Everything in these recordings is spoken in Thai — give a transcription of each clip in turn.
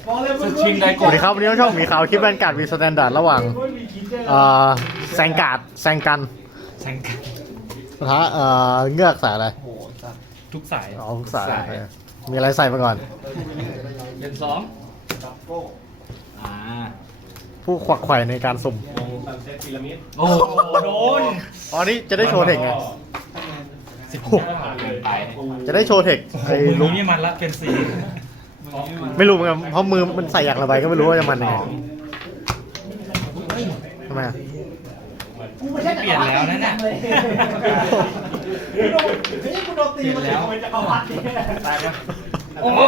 ชิงได้สวัสดีครับวันนี้ช่องมีข่าวคลิปแวนการ์ดวีสแตนดาร์ดระหว่างแซงการ์ดแซงกันแซงกันปะทะเงือกสายอะไรโอ้โหทุกสายอ๋อทุกสายโอเคมีอะไรใส่มาก่อนเป็นสองอ่าผู้ขวักไขว่ในการสุ่มโอ้โหโดนอ๋อนี่จะได้โชว์เทคไงเกินไปจะได้โชว์เทคไอ้มืลุอก นี่มันละเป็นสีไม่รู้เหมือนกันเพราะมือมันใส่อย่างละใบก็ไม่รู้ว่าจะมันยังไงทำไมอ่ะเปลี่ยนแล้วนั่นน่ะ เปลี่ยนแล้วตายปะโอ้โห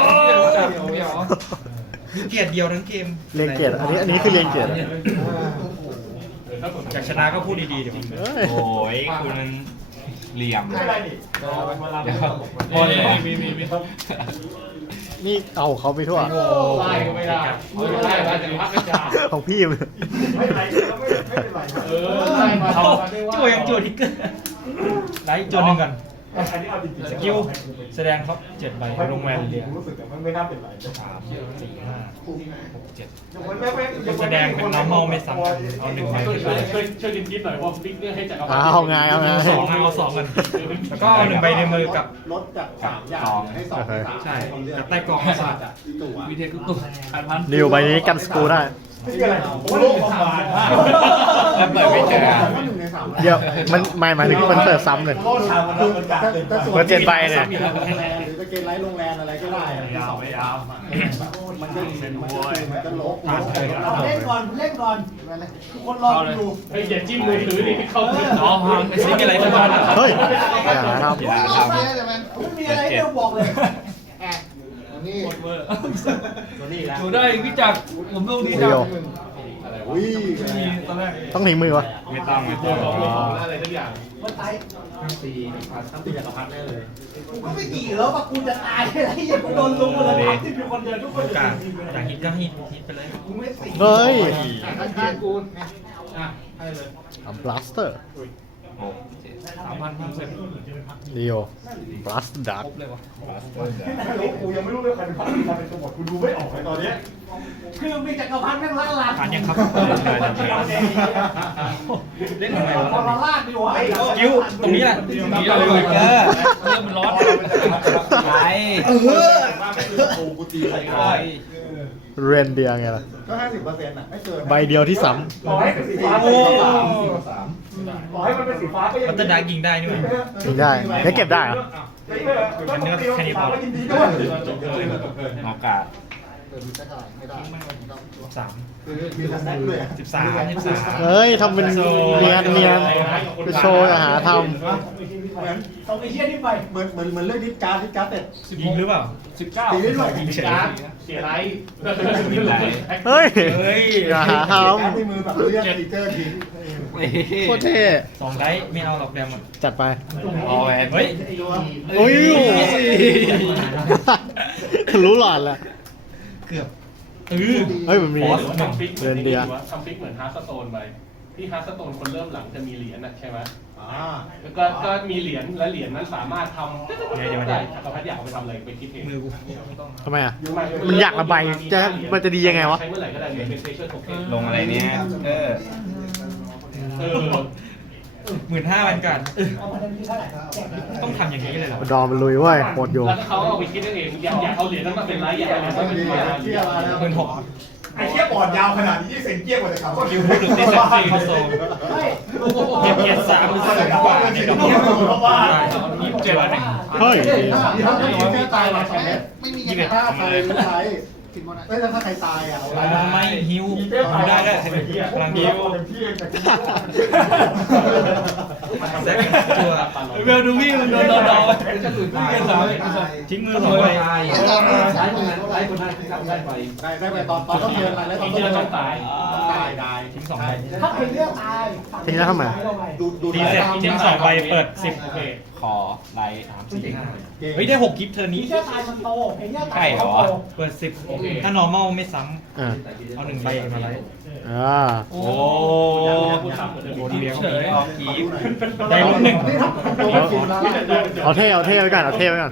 มีเกียรติเดียวทั้งเกมเรียงเกียรติอันนี้คือเรียงเกียรติอะอยากชนะก็พูดดีๆเดี๋ยวเอ้ยโอ้ยคุณมันเหลี่ยมบอลเลยนี่เอาเขาไปทั่วไล่ก็ไม่ได้ไล่มาจากพักกระจาของพี่มันเอาจั่วยังจั่วทิกเกอร์ไล่จั่วหนึ่งก่อนสกิลแสดงครับ7 ใบลงแวนเรียง3 4 5 6 7แสดงเป็น normal ไม่ซ้ำกันเอา1 ใบขึ้นไปช่วยดินคิดหน่อยว่าฟิกเนี่ยให้จักรพรรดิเอาไงเอาไงเอาสองกันแล้วก็เอา1 ใบในมือกับลดจาก3อย่างให้2 ใช่กับใต้กล่องศาสตร์วิเทศกุตุ8,000 นิวใบนี้กันสกูได้โลกประมาณแล้วเปิดไม่เจอ 1 ใน 3 เดี๋ยวมันไม่หมายถึงมันเปิดซ้ำเลยโลกทางมันถ้าส่วนเปิด7 ใบเนี่ยหรือจะเกณฑ์ไลท์โรงแรมอะไรก็ได้มันจะลบเล่นก่อนเล่นก่อนทุกคนรออยู่เฮ้ยอย่าจิ้มมือถือดิเข้ามืออ๋อไม่ใช่มีอะไรทั้งนั้นเฮ้ยอย่าทำอย่าทไม่มีอะไรให้เราบอกเลยนี่ดูได้วิจักรผมต้องดีเดียวอุ้ยตอนแรกต้องทิ้งมือวะำไม่ต้องไม่ต้องอะไรทุกอย่างมันตายตีจักรพรรดิแน่เลยกูก็ไม่กี่แล้วว่ากูจะตายอะไรอย่างกูโดนลุมเลยที่มีคนเดียวทุกคนจากฮิตก็ฮิตไปเลยกูไม่สิเฮ้ยข้างกูบลัสเตอร์ 3,000 เดียวบลัสดักกูยังไม่รู้เลยใครเป็นใครเป็นตัวบทกูดูไม่ออกเลยตอนนี้คือมีจักรพรรดิแม่งล่าลาผ่านยังครับเล่นยังไงพอวะเราลาดดีวะกิ้วตรงนี้แหละนี่เราเลยเกอร์เรื่องมันร้อนไหลกูตีใครไหลเรนเดียไงล่ะก็ 50%อ่ะไม่เกินใบเดียวที่ซ้ต่อให้เป็นสีฟ้าก็ต่อให้มันเป็นสีฟ้าก็ยังมันจะดายิงได้นี่มั้ยำยิงได้ได้เก็บได้เหรอมันเนื้อแค่นี้พอยินดีด้วยโอกาสไม่ได้ 3 คือมีสแน็คด้วย 13 เฮ้ยทำเป็นเนียนไปโชว์อย่าหาทเหมือนส่งไอ้เชี่ยนี่ไปเหมือนเรื่องดิสการ์ดเสร็จยิงหรือเปล่า 19 ตีได้ด้วยยิงเฉยเสียไรำเฮ้ยเฮ้ยอย่าหาทการ์ดในมือแบบเลือกฟีเจอร์ทิ้งำโคตรเท่ 2 ได้ไม่เอาหรอกแดมจัดไปเอาแหวนเฮ้ยโอ้ยรู้หลอดแล้วเกือบเฮ้ยมันมีทำฟิกเรนเดียทำฟิกเหมือนฮาร์สโตนไปที่ฮาร์สโตนคนเริ่มหลังจะมีเหรียญนะใช่ไหม แล้วก็มีเหรียญและเหรียญนั้นสามารถทำได้จักรพรรดิอยากเอาไปทำอะไรไปคิดเองมือกูทำไมอ่ะ มันอยากระบายมันจะดียังไงวะใช้เมื่อไหร่ก็ได้เป็นสเปเชียลโทเค็นลงอะไรเนี้ยเออ 15,000เป็นกันต้องทำอย่างนี้เลยเหรอดอมมันลุยเว้ยโหดอยู่แล้วเขาเอาไปคิดเองอยากเอาเหรียญนั้นมาเป็นไรอยากเอาเหรียญนั้นมาเป็นไรเที่ยวมาแล้ว 16,000 ไอ้เที่ยวบอร์ดยาวขนาดนี้เซ็นเกี้ยกว่าจะขับคิวพูดถึงที่14เข้าโซนเฮ้ยเกียร์3หรือ3กว่าเนี่ยก็27วันเองเฮ้ยแค่ตายมา2เมตรไม่มีเงินถ้าใครใช้ไม่ถ้าใครตายอ่ะไม่ฮิวได้ได้พลังฮิวแซกตัวเวลดูวี่มันโดนทิ้งมือ2ใบได้ไปตอนต้องเดินอะไรแล้วตอนที่เราต้องตายตได้ทิ้ง2ใบถ้าเป็นเรื่องตายทิ้งแล้วทำไมตีเสร็จทิ้ง2ใบเปิดโอเคขอไลท์ 10 4 5เฮ้ยได้6กิฟต์เทิร์นผีนี้เสื้อตายมันโตเพลเยอร์ตายใช่เหรอเปิด10ถ้า normal ไม่ซ้อ่าำเอา1ใบมาไลท์อ่าโอ้โอนเลี้ยงเฉยออกกีฟได้ลูกหนึ่งเอาเท่ไว้ก่อนเอาเท่ไว้ก่อน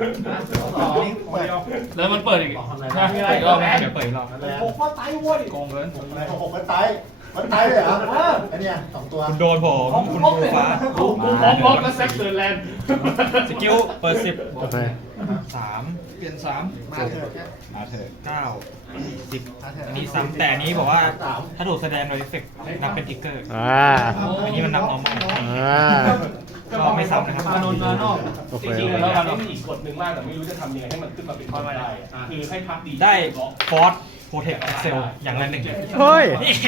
แล้วมันเปิดอีกเปิดรอบเดี๋ยวเปิดอีกรอบผมว่าตายโว้ยโกงเกินผมมันตายเลยเหรอไอเนี่ย2 ตัวคุณโดนผมคุณฟูฟ้าพร้อมก็แซกเซอร์แลนด์สกิลเปิดโอเค 10 3เปลี่ยน3 มาเถอะมาเถอะ 9 10อันนี้ซ้ำแต่อันนี้บอกว่าถ้าถูกแสดงโดยเอฟเฟกต์นับเป็นติ๊กเกอร์อ่าอันนี้มันนับ normal อ่าก็ไม่ซ้ำนะครับโอเคจริงๆแล้วมันมีอีกกฎหนึ่งมากแต่ไม่รู้จะทำยังไงให้มันขึ้นมาเป็นข้อไม่ได้คือให้พักดีได้ฟอร์สโปรเทคเซลอย่างละ1 เฮ้ย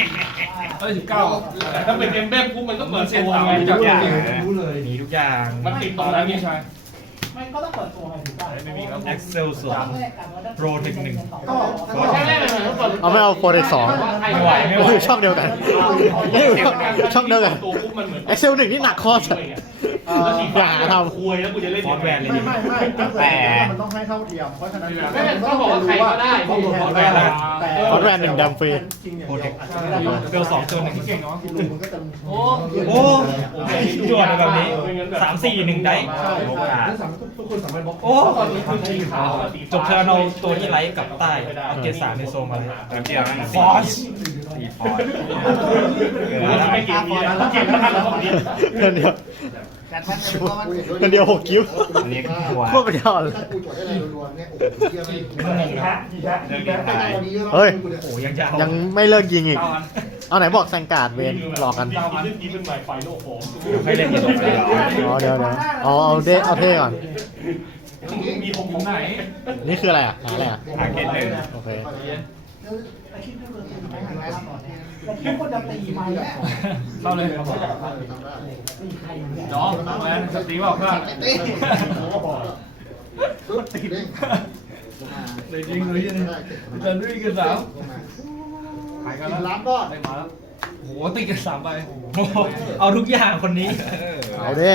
ถ้าเป็นเกมเบ้ปุ๊บมันก็เปิดตัวไงมีทุกอย่างมีทุกอย่างมันติดตรงนั้นนี่ใช่ไม่ก็ต้องเปิดตัวไงถูกป่ะไม่มีครับ Excel 2 Pro Tech 1 ก็ใช่แน่เลยต้องเปิดเอาไม่เอาโฟร์เด็กสองไม่ไหวไม่ไหวอยู่ช่องเดียวกันช่องเดียวกันตัวปุ๊บมันเหมือน Excel 1นี่หนักข้อสัส อย่าทำคุยแล้วกูจะเล่นฟอร์สแวนเลยไม่ดิมันต้องให้เท่าเทียมเพราะฉะนั้นไม่เป็นต้องบอกว่าใครก็ได้ฟอร์สแวนแล้วกันฟอร์สแวน1ดำฟรีโปรเทคเซล2ตัวหนึ่งมันก็จะโอ้โอ้จวดแบบนี้3 4 1ได้โอกาสโอ้ตอนนี้คือสีขาวจบเธอเอาตัวที่ไลท์กับใต้เอาเกรด3ในโซนมาเลยแป๊บเดียวนั่นฟอสตีฟอร์สไม่เกมนี้แล้วเกมนั้นแล้วเกมเงินเดียวเงินเดียว6 กิฟต์อันนี้หัวโคตรไปยอดเลยกูจดได้เลยรัวๆเนี่ยโอ้โหเทียมไม่ต้องงงนะเรื่องนี้ตายเฮ้ยโอ้ยังจะเอายังไม่เลิกยิงอีก เอาไหนบอกแซงการ์ดเวนหลอกกันเรื่องนี้เป็นใหม่ไฟโลกโหไม่เล่นที่ตรงนี้อ๋อเดี๋ยวเอาเท่ก่อนมีผมไหนนี่คืออะไรอ่ะหาอะไรอ่ะหาเกตหนึ่งโอเคแต่คิดไม่เกินไม่หายแต่คิดคนจะตีไปแล้วเข้าเลยตีใครเนี่ยน้องแมนสตีบอกว่าเลยจริงเลยยังจะด้วยกันสามไปกันแล้วรับก็ได้มาแล้วโอ้โหติดกัน3 ใบโอ้โหเอาทุกอย่างคนนี้เอาดิ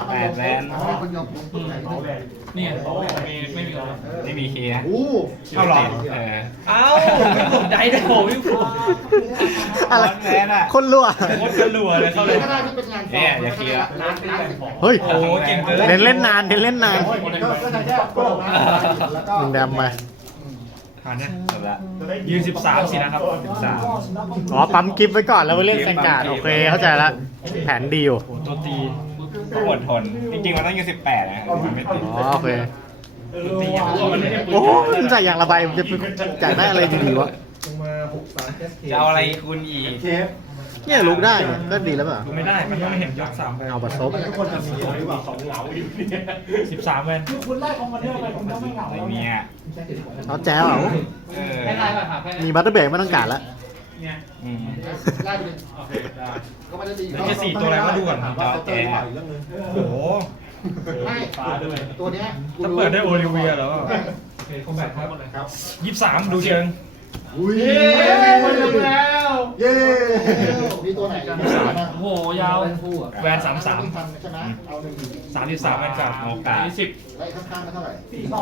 นี่ไม่มีอะไรไม่มีคีย์นะโอ้เอาหรอ เอ้าไม่ตกใจเลยโหพี่ฟูอะไรแมนอ่ะคนรั่วโคตรกระหลัวเลยเข้าเลยเนี่ยอย่าคีย์ละร้านเป็นแบ่งของเฮ้ยโอ้โหเก่งเกินเน้นเล่นนานเน้นเล่นนานก็จะแค่ก็แล้วก็หนึ่งแดมมาผ่านนะจบละยืน13สินะครับอ๋อปั๊มกิฟต์ไว้ก่อนแล้วไปเล่นแซงการ์ดโอเคเข้าใจละแผนดีอยู่โอ้ตัวตีก็อดทน จริงๆมันต้องอยู่18นะมันไม่ติดอ๋อโอเคตัวตีอย่างมันไม่ได้ปืนโอ้ยมันใส่อย่างระบายมันจะอยากได้อะไรดีๆวะจะเอาอะไรคุณอีกเชฟเนี่ยลุกได้เนี่ยก็ดีแล้วเปล่าดูไม่ได้มันต้องเห็นยก3ไปเอาบัตรซบทุกคนจะมีหรือเปล่าสองเหงาอยู่เนี่ย 13แวนคุณไล่คอมมานเดอร์ไปผมก็ไม่เหงาอะไรแล้วเนี่ยเอาแจ๋วเอาไม่ได้ป่ะครับมีบัตเตอร์เบรกไม่ต้องการละอืมได้ไปเลยโอเคได้ก็ไม่ได้ดีแล้วจะ4ตัวอะไรก็ดูก่อนว่าเขาเจอบ่อยเรื่องนึงโอ้โหไม่ตัวเนี้ยถ้าเปิดได้โอลิเวียแล้วโอเคคอมแบทครับครับ 23ดูเชิงอุ้ยเย้มาถึงแล้วเย้มีตัวไหนกันโอ้โหยาวแวน33 ใช่ไหมเอาหนึ่ง 33แวนกับโอกาสไล่ข้างๆไม่เท่าไหร่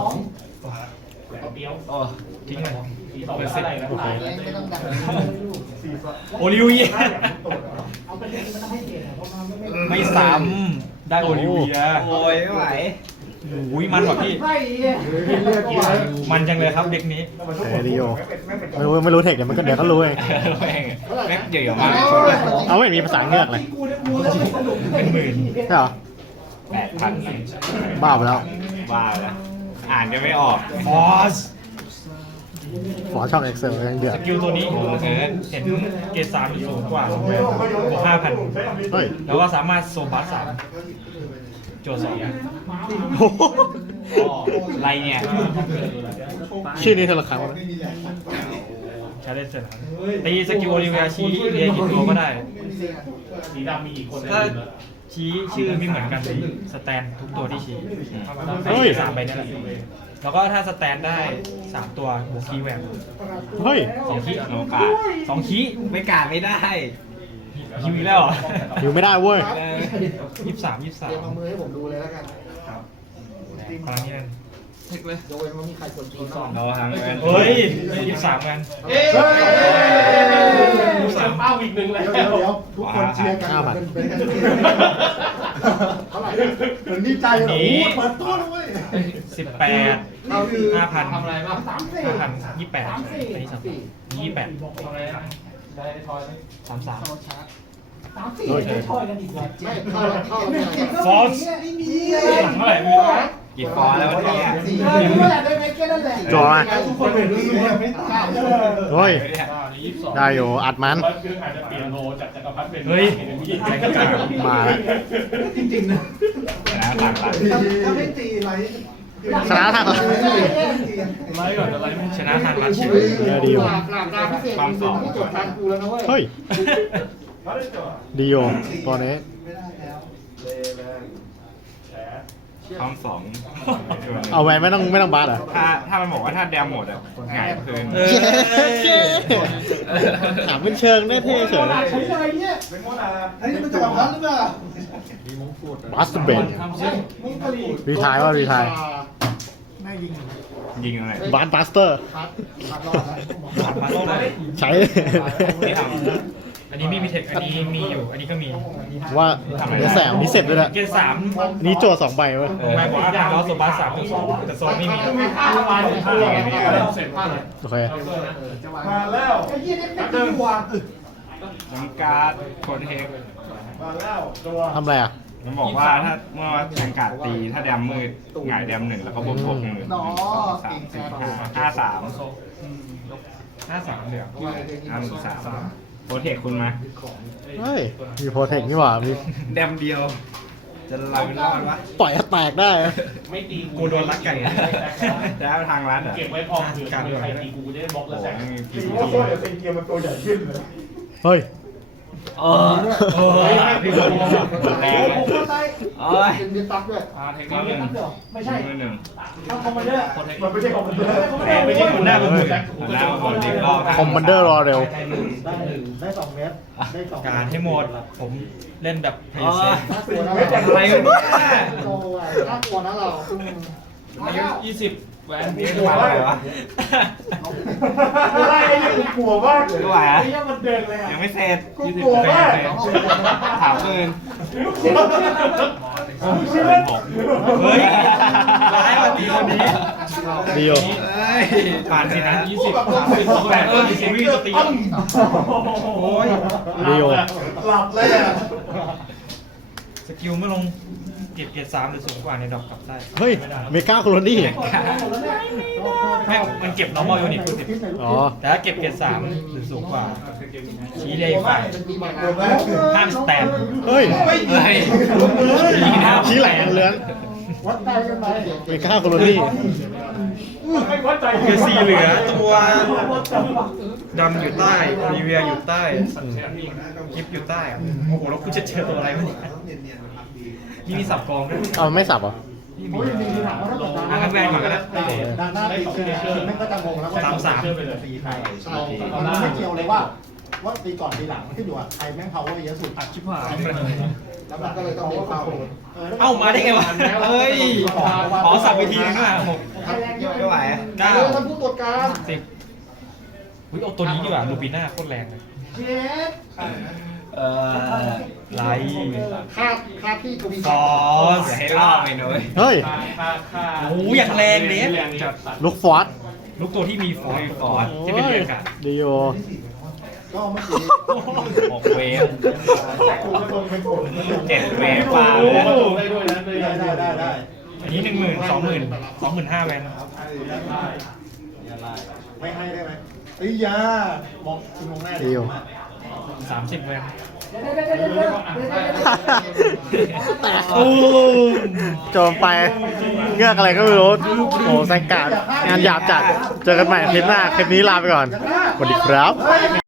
42 เดียวโอ้ทิ้งเลย 42เป็นอะไรนะไม่ต้องดังโอลิเวียเอาไปเล่นมันต้องให้เกียรติเพราะมันไม่ไม่ซ้ำได้โอลิเวียโอ้ยไม่ไหวอุ้ยมันว่ะพี่ไพ่เนี่ยเลือกกี่ไรมันจังเลยครับเด็กนี้เอริโอไม่รู้เทคเดี๋ยวมันก็เดี๋ยวก็รู้เองแม่งแม่งเดี๋ยวๆมาเอาไม่เห็นมีภาษาเงือกเลยกูเนี่ยกูแล้วไม่สนุกเป็นหมื่นใช่เหรอ 8,000เลยบ้าไปแล้วบ้าแล้วอ่านก็ไม่ออกฟอสขอช่อง Excel ยังเดือสดกิลตัวนี้เห็นเกรด3อยู่สูงกว่า2แวนบวกเฮ้ย 5,000 แล้วก็สามารถโซบัส3โจทย์2 โอ้โหอะไรเนี่ยชื่อนี้เธอละครั้งวะชาเลนจ์เสร็จแล้วตีสกิลโอลิเวียชี้เรียกี่ตัวก็ได้สีดำมีอีกคนถ้าชี้ชื่อไม่เหมือนกันสแตนทุกตัวที่ชี้เฮ้ย 3ใบนั่นแหละแล้วก็ถ้าสแตนได้3ตัวบวกคีย์แหวนเฮ้ย 2คีย์โนกาด 2คีย์ไม่กาดไม่ได้ฮิวอีกแล้วเหรออยู่ไม่ได้เว้ย 23 เตรียมเอามือให้ผมดูเลยแล้วกันพลังนี้นั่นยกเว้นว่ามีใครกดตีก่อนเราทางเงินเฮ้ย23กันเอ๊ะเป้าอีกหนึ่งเลยเดี๋ยวทุกคนเชียร์กันเป็นกันเท่าไหร่เหมือนดีใจเลยโอ้โหเปิดตัวเลย 18 เอาคือ 5,000 ทำอะไรบ้าง 5,000 28อันนี้3 28 ทำอะไรนะได้ทอยไหม 33 เฮ้ยช่วยกันอีกแล้วไม่เข้าแล้วไม่ได้ฟอสไม่มีหลังเท่าไหร่ไม่รู้กี่ฟอนแล้ววันนี้นั่นแหละได้ไหมแค่นั้นแหละจั่วมาทุกคนเห็นรู้สึกไม่ข้าวเฮ้ย 22 ได้อยู่อัดมันคืออาจจะเปลี่ยนโลจากจักรพรรดิเป็นเฮ้ยแข่งกันมาแล้วจริงๆนะนะต่างกันถ้าไม่ตีไรชนะทางไล่ก่อนจะไล่ชนะทางรัชเดี๋ยวดีอยู่หลักการพิเศษที่จดทางกูแล้วนะเว้ยเฮ้ย ดีอยู่ตัวนี้พร้อมสองเอาแวนไม่ต้องบาสเหรอถ้ามันบอกว่าถ้าแดมหมดอ่ะหงายคืนถามเป็นเชิงได้เท่เฉยใช้อะไรเนี่ยอันนี้มันจะกับพันหรือเปล่าบัสเบนมุ้งกะลีรีทายว่ารีทายยิงอะไรบัสบัสเตอร์พัดรอดแล้วมาโต้เลยใช้ที่ทอันนี้ไม่มีเทคอันนี้มีอยู่ อันนี้ก็มีว่านี่แสบนี่เสร็จด้วยนะเกณฑ์3 นี่โจทย์2 ใบเว้ยหมายความว่าเราสบัส3แต่โซนไม่มีเสร็จมากเลยโอเคมาแล้วไอ้ยี่นี่เป็นตัวำน้ำการ์ดโคเทคมาแล้วตัวทำอะไรอ่ะมันบอกว่าถ้าเมื่อแข่งการ์ดตีถ้าแดมมืดหงายแดม1แล้วก็บวก1 1 2 3 4 5 5 3 53เดี๋ยว 5 3โคเทคคุณมาเฮ้ย มีโปรเทคนี่หว่ามีแดมเดียว จะลอยรอดวะปล่อยให้แตกได้นะไม่ตีกูโดนลักไก่จะทางรัดเหรอเก็บไว้พอเผื่อมีใครตีกูจะได้บล็อกโอ้แล้วโหแซงไม่มีพีถือว่าโซ่เดี๋ยวเป็นเกียร์มันตัวใหญ่ขึ้นเลยเฮ้ยโอ้ยพี่บอลหมดแรงเลยผมก็ได้โอ้ยเป็นมีตักด้วยเทคก็นิคหนึ่งไม่ใช่มือหนึ่งทำคอมมานเดอร์มันไม่ใช่ของมันเลยไม่ใช่คุณหน้าผมหัวหน้าหมดดีรอบคอมมานเดอร์รอเร็วได้2 เมตรได้2 การให้หมดผมเล่นแบบเพลย์เซฟน่ากลัวนะอะไรวะเนี่ยโอ้ยน่ากลัวนะเราอายุ20แหวนนี่คืออะไรวะไล่ยังกลัวมากเลยดูไหวอะไอ้ยี่มันเดินเลยอ่ะยังไม่เสร็จกูกลัวมากถามคืนเฮ้ยร้ายวันนี้คนนี้ดีอยู่เอ้ยผ่านสินะ 20 8ซีรีส์สตรีมโอ้ยดีอยู่หลับเลยอ่ะสกิลเมื่อลงเก็บ3หรือสูงกว่าในดอกกลับได้เฮ้ย เมกาโคโลนี่ไม่มันเก็บ normal unit คือ10 อ๋อแต่ถ้าเก็บ3หรือสูงกว่าชี้ได้ฝ่ายกลัวมากห้ามสแตนเฮ้ยเฮ้ยชี้แหลงเลือนวัดใจกันไปเมกาโคโลนี่คือ4เหลือตัวดำอยู่ใต้รีเวียอยู่ใต้กิฟอยู่ใต้อะโอ้โหแล้วกูจะเจอตัวอะไรวะเนี่ยนี่มีสับกองด้วยเอาไม่สับเหรอโอ้ยจริงๆถามว่าถ้าเกิดงั้นแวนก่อนก็ได้ด้านหน้าตีคือไม่ก็จะงงแล้วว่า 3 เชื่อไปเลยตีใครมันไม่เกี่ยวเลยว่าตีก่อนตีหลังมันขึ้นอยู่ว่าใครแม่ง power เยอะสุดชิบหายแล้วมันก็เลยต้องเล่นเป้าเอ้ามาได้ไงวะเฮ้ยขอสับไปทีนึงอ่ะ6 ใครแรงเยอะไม่ไหว 9ท่านผู้ตรวจการ 10อุ้ยเอาตัวนี้ดีกว่าลูปิน่าโคตรแรงเลยเจ็ดไลท์ค่าที่กูมีฟอสอย่าให้รอบไปหน่อยเฮ้ยโอ้ยอย่างแรงเดฟแรงจัดลูกฟอสลูกตัวที่มีฟอสฟอร์ดที่เป็นเรียกอะดีอยู่ก็เมื่อกี้ 6 เวฟกูก็โดนไปกด 7 เวฟป่าโอ้เลยโหได้ด้วยนะได้อันนี้10,000 20,000 25,000แวนไม่ให้ได้ไหมเอ้ยยาบอกคุณมองหน้าดีอยู่ 30แวนโอ้โจมไป เงือกอะไรก็ไม่รู้ โอ้แซงการดงานหยาบจัด เจอกันใหม่คลิปหน้า คลิปนี้ลาไปก่อน สวัสดีครับ